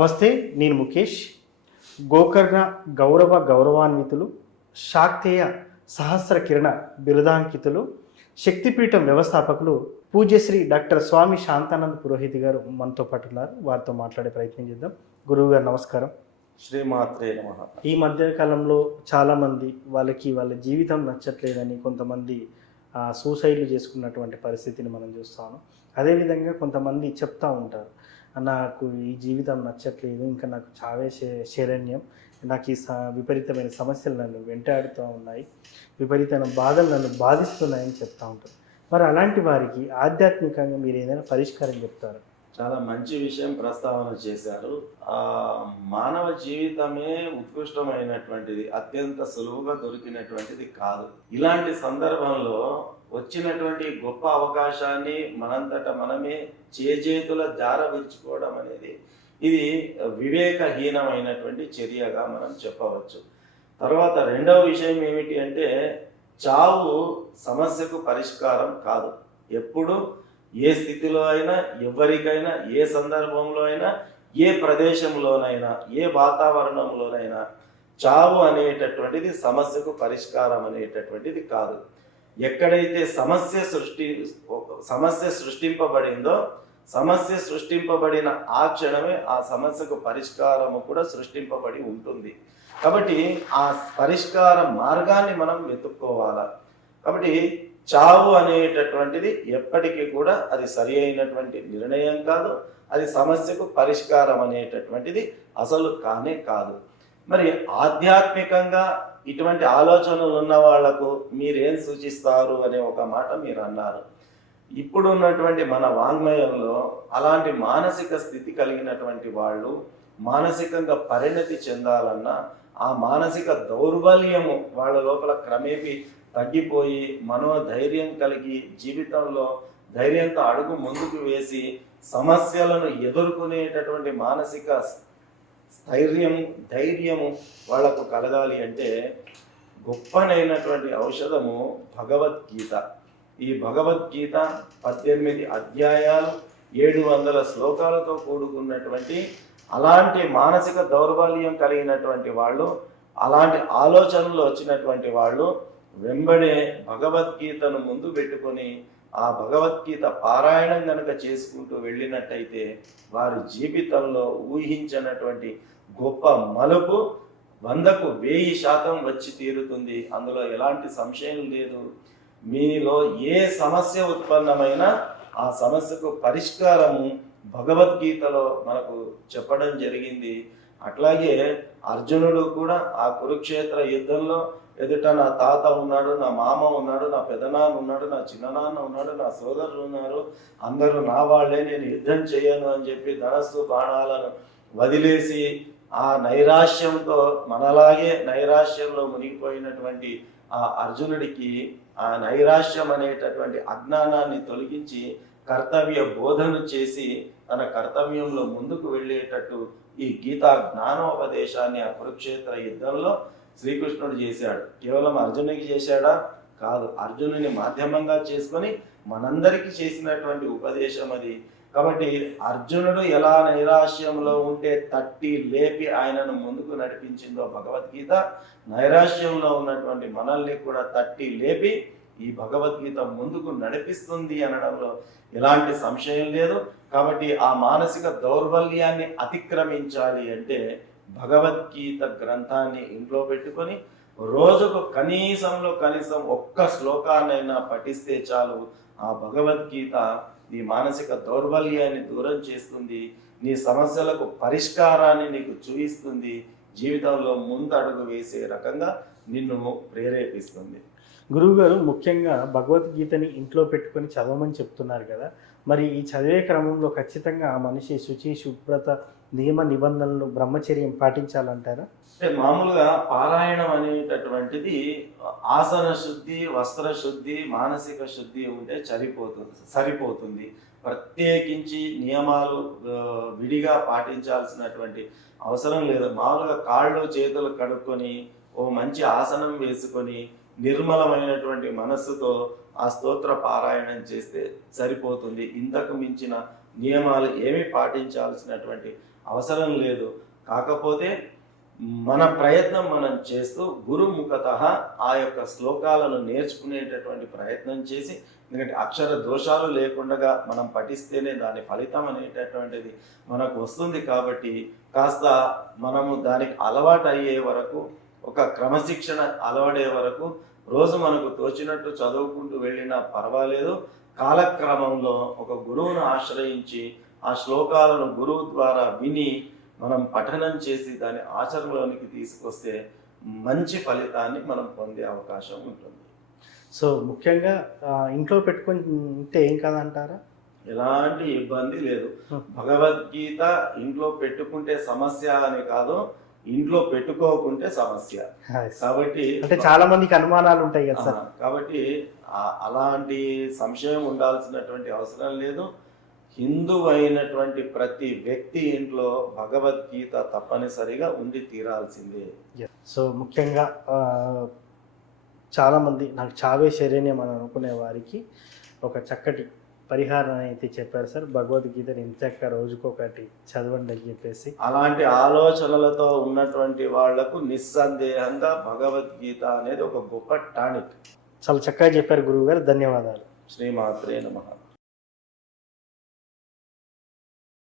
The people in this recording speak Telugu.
నమస్తే, నేను ముఖేష్. గోకర్ణ గౌరవాన్వితులు, శాక్తేయ సహస్ర కిరణ బిరుదాంకితులు, శక్తిపీఠం వ్యవస్థాపకులు పూజ్యశ్రీ డాక్టర్ స్వామి శాంతానంద పురోహిత్ గారు మనతో పాటు ఉన్నారు. వారితో మాట్లాడే ప్రయత్నం చేద్దాం. గురువు గారు నమస్కారం. శ్రీమాత్రే నమః. ఈ మధ్య కాలంలో చాలామంది వాళ్ళ జీవితం నచ్చట్లేదని కొంతమంది సూసైడ్లు చేసుకున్నటువంటి పరిస్థితిని మనం చూస్తాము. అదేవిధంగా కొంతమంది చెప్తూ ఉంటారు, నాకు ఈ జీవితం నచ్చట్లేదు, ఇంకా నాకు చావే శరణ్యం, నాకు ఈ విపరీతమైన సమస్యలు నన్ను వెంటాడుతూ ఉన్నాయి, విపరీతమైన బాధలు నన్ను బాధిస్తున్నాయని చెప్తూ ఉంటారు. మరి అలాంటి వారికి ఆధ్యాత్మికంగా మీరు ఏదైనా పరిష్కారం చెప్తారు? చాలా మంచి విషయం ప్రస్తావన చేశారు. మానవ జీవితమే ఉత్కృష్టమైనటువంటిది, అత్యంత సులువుగా దొరికినటువంటిది కాదు. ఇలాంటి సందర్భంలో వచ్చినటువంటి గొప్ప అవకాశాన్ని మనంతట మనమే చేజేతుల జార విరుచుకోవడం అనేది ఇది వివేకహీనమైనటువంటి చర్యగా మనం చెప్పవచ్చు. తర్వాత రెండవ విషయం ఏమిటి అంటే, చావు సమస్యకు పరిష్కారం కాదు. ఎప్పుడు ఏ స్థితిలో అయినా, ఎవరికైనా, ఏ సందర్భంలో అయినా, ఏ ప్రదేశంలోనైనా, ఏ వాతావరణంలోనైనా చావు అనేటటువంటిది సమస్యకు పరిష్కారం అనేటటువంటిది కాదు. ఎక్కడైతే సమస్య సృష్టింపబడిందో, సమస్య సృష్టింపబడిన ఆ క్షణమే ఆ సమస్యకు పరిష్కారము కూడా సృష్టింపబడి ఉంటుంది. కాబట్టి ఆ పరిష్కార మార్గాన్ని మనం వెతుక్కోవాలా. కాబట్టి చావు అనేటటువంటిది ఎప్పటికీ కూడా అది సరి అయినటువంటి నిర్ణయం కాదు, అది సమస్యకు పరిష్కారం అనేటటువంటిది అసలు కానే కాదు. మరి ఆధ్యాత్మికంగా ఇటువంటి ఆలోచనలు ఉన్న వాళ్లకు మీరేం సూచిస్తారు అనే ఒక మాట మీరు అన్నారు. ఇప్పుడు ఉన్నటువంటి మన వాంగ్మయంలో అలాంటి మానసిక స్థితి కలిగినటువంటి వాళ్ళు మానసికంగా పరిణతి చెందాలన్నా, ఆ మానసిక దౌర్బల్యము వాళ్ళ లోపల క్రమేపీ తగ్గిపోయి మనోధైర్యం కలిగి జీవితంలో ధైర్యంతో అడుగు ముందుకు వేసి సమస్యలను ఎదుర్కొనేటటువంటి మానసిక ధైర్యము వాళ్లకు కలగాలి అంటే గొప్పనైనటువంటి ఔషధము భగవద్గీత. ఈ భగవద్గీత 18 అధ్యాయాలు 700 శ్లోకాలతో కూడుకున్నటువంటి, అలాంటి మానసిక దౌర్బల్యం కలిగినటువంటి వాళ్ళు, అలాంటి ఆలోచనలు వచ్చినటువంటి వాళ్ళు వెంబడే భగవద్గీతను ముందు పెట్టుకొని ఆ భగవద్గీత పారాయణం గనక చేసుకుంటూ వెళ్ళినట్టయితే వారి జీవితంలో ఊహించినటువంటి గొప్ప మలుపు 100కు 1000% వచ్చి తీరుతుంది. అందులో ఎలాంటి సంశయం లేదు. మీలో ఏ సమస్య ఉత్పన్నమైనా ఆ సమస్యకు పరిష్కారము భగవద్గీతలో మనకు చెప్పడం జరిగింది. అట్లాగే అర్జునుడు కూడా ఆ కురుక్షేత్ర యుద్ధంలో ఎదుట నా తాత ఉన్నాడు, నా మామ ఉన్నాడు, నా పెదనాన్న ఉన్నాడు, నా చిన్ననాన్న ఉన్నాడు, నా సోదరులు ఉన్నారు, అందరూ నా వాళ్లే, నేను యుద్ధం చేయను అని చెప్పి ధనస్సు బాణాలను వదిలేసి ఆ నైరాశ్యంతో, మనలాగే నైరాశ్యంలో మునిగిపోయినటువంటి ఆ అర్జునుడికి ఆ నైరాశ్యం అనేటటువంటి అజ్ఞానాన్ని తొలగించి కర్తవ్య బోధను చేసి తన కర్తవ్యంలో ముందుకు వెళ్ళేటట్టు ఈ గీతా జ్ఞానోపదేశాన్ని ఆ కురుక్షేత్ర యుద్ధంలో శ్రీకృష్ణుడు చేశాడు. కేవలం అర్జునుడికి చేశాడా? కాదు, అర్జునుని మాధ్యమంగా చేసుకొని మనందరికీ చేసినటువంటి ఉపదేశం అది. కాబట్టి అర్జునుడు ఎలా నైరాశ్యంలో ఉంటే తట్టి లేపి ఆయనను ముందుకు నడిపించిందో భగవద్గీత, నైరాశ్యంలో ఉన్నటువంటి మనల్ని కూడా తట్టి లేపి ఈ భగవద్గీత ముందుకు నడిపిస్తుంది అనడంలో ఎలాంటి సంశయం లేదు. కాబట్టి ఆ మానసిక దౌర్బల్యాన్ని అతిక్రమించాలి అంటే భగవద్గీత గ్రంథాన్ని ఇంట్లో పెట్టుకొని రోజుకు కనీసం ఒక్క శ్లోకాన్నైనా పఠిస్తే చాలు. ఆ భగవద్గీత నీ మానసిక దౌర్బల్యాన్ని దూరం చేస్తుంది, నీ సమస్యలకు పరిష్కారాన్ని నీకు చూపిస్తుంది, జీవితంలో ముందడుగు వేసే రకంగా నిన్ను ప్రేరేపిస్తుంది. గురువుగారు, ముఖ్యంగా భగవద్గీతని ఇంట్లో పెట్టుకొని చదవమని చెప్తున్నారు కదా, మరి ఈ చదివే క్రమంలో ఖచ్చితంగా ఆ మనిషి శుచి, శుభ్రత, నియమ నిబంధనలు, బ్రహ్మచర్యం పాటించాలంటారా? అంటే మామూలుగా పారాయణం అనేటటువంటిది ఆసన శుద్ధి, వస్త్ర శుద్ధి, మానసిక శుద్ధి ఉంటే సరిపోతుంది. ప్రత్యేకించి నియమాలు విడిగా పాటించాల్సినటువంటి అవసరం లేదు. మామూలుగా కాళ్ళు చేతులు కడుక్కొని ఓ మంచి ఆసనం వేసుకొని నిర్మలమైనటువంటి మనస్సుతో ఆ స్తోత్ర పారాయణం చేస్తే సరిపోతుంది. ఇంతకు మించిన నియమాలు ఏమీ పాటించాల్సినటువంటి అవసరం లేదు. కాకపోతే మన ప్రయత్నం మనం చేస్తూ గురుముఖత ఆ యొక్క శ్లోకాలను నేర్చుకునేటటువంటి ప్రయత్నం చేసి, ఎందుకంటే అక్షర దోషాలు లేకుండా మనం పఠిస్తేనే దాని ఫలితం అనేటటువంటిది మనకు వస్తుంది. కాబట్టి కాస్త మనము దానికి అలవాటు అయ్యే వరకు, ఒక క్రమశిక్షణ అలవడే వరకు రోజు మనకు తోచినట్టు చదువుకుంటూ వెళ్ళినా పర్వాలేదు. కాలక్రమంలో ఒక గురువును ఆశ్రయించి ఆ శ్లోకాలను గురువు ద్వారా విని మనం పఠనం చేసి దాన్ని ఆచరణలోనికి తీసుకొస్తే మంచి ఫలితాన్ని మనం పొందే అవకాశం ఉంటుంది. సో ముఖ్యంగా ఇంట్లో పెట్టుకొని ఉంటే ఏం కాదంటారా? ఎలాంటి ఇబ్బంది లేదు. భగవద్గీత ఇంట్లో పెట్టుకుంటే సమస్య అని కాదు, ఇంట్లో పెట్టుకోకుంటే సమస్య. కాబట్టి అంటే చాలా మందికి అనుమానాలు ఉంటాయి కదా సార్. కాబట్టి అలాంటి సంశయం ఉండాల్సినటువంటి అవసరం లేదు. హిందువు అయినటువంటి ప్రతి వ్యక్తి ఇంట్లో భగవద్గీత తప్పనిసరిగా ఉండి తీరాల్సిందే. సో ముఖ్యంగా చాలామంది నాకు చావే శరణ్యం అని అనుకునే వారికి ఒక చక్కటి పరిహారం అయితే చెప్పారు సార్. భగవద్గీతని ఇంతక్క రోజుకొకటి చదవండి అని చెప్పేసి. అలాంటి ఆలోచనలతో ఉన్నటువంటి వాళ్లకు నిస్సందేహంగా భగవద్గీత అనేది ఒక గొప్ప టానిక్. చాలా చక్కగా చెప్పారు గురువు గారు. ధన్యవాదాలు. శ్రీమాత్రే నమః.